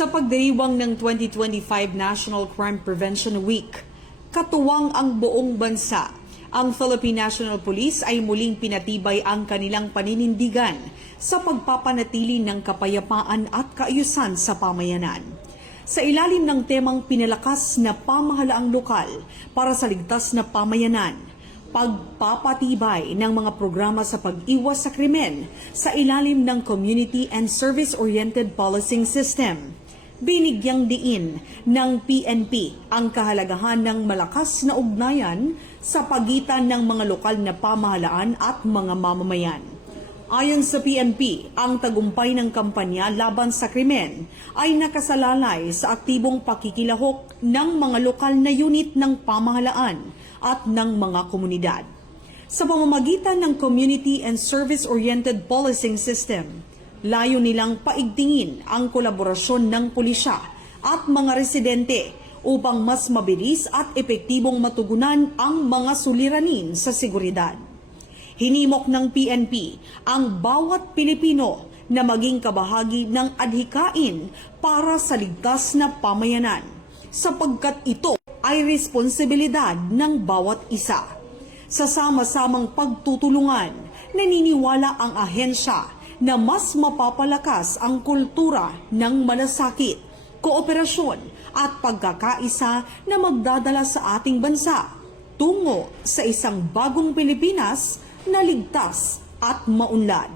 Sa pagdiriwang ng 2025 National Crime Prevention Week, katuwang ang buong bansa. Ang Philippine National Police ay muling pinatibay ang kanilang paninindigan sa pagpapanatili ng kapayapaan at kaayusan sa pamayanan. Sa ilalim ng temang pinalakas na pamahalaang lokal para sa ligtas na pamayanan, pagpapatibay ng mga programa sa pag-iwas sa krimen sa ilalim ng Community and Service-Oriented Policing System. Binigyang diin ng PNP ang kahalagahan ng malakas na ugnayan sa pagitan ng mga lokal na pamahalaan at mga mamamayan. Ayon sa PNP, ang tagumpay ng kampanya laban sa krimen ay nakasalalay sa aktibong pakikilahok ng mga lokal na unit ng pamahalaan at ng mga komunidad. Sa pamamagitan ng Community and Service-Oriented Policing System, layo nilang paigtingin ang kolaborasyon ng pulisya at mga residente upang mas mabilis at epektibong matugunan ang mga suliranin sa seguridad. Hinimok ng PNP ang bawat Pilipino na maging kabahagi ng adhikain para sa ligtas na pamayanan, sapagkat ito ay responsibilidad ng bawat isa. Sa sama-samang pagtutulungan, naniniwala ang ahensya na mas mapapalakas ang kultura ng malasakit, kooperasyon at pagkakaisa na magdadala sa ating bansa tungo sa isang bagong Pilipinas na ligtas at maunlad.